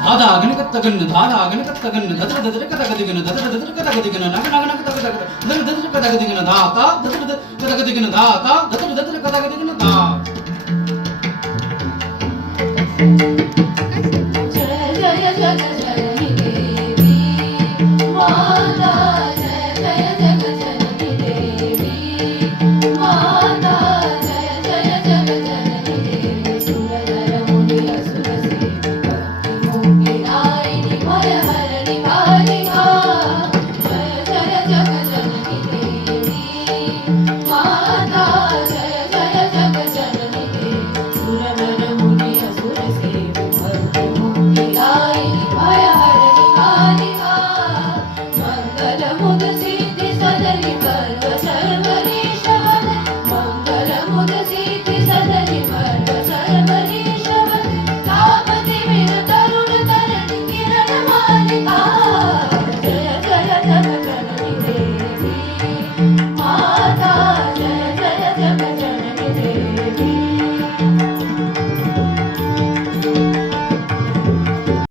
ದಾದಾ ಗಣಕತ್ತಗನ್ನು ದಾದಾ ಗಣಕತ್ತಗನ್ನು ದದರ ದದರ ಕದಗದಿಗನ ದದರ ದದರ ಕದಗದಿಗನ ನಗ ನಗ ನಗ ದದರ ದದರ ದದರ ಕದಗದಿಗನ ದಾತ ದದರ ದದರ ಕದಗದಿಗನ ದಾತ ದದರ ದದರ ಕದಗದಿಗನ ದಾ ಜಯ ಜಯ ಜಯ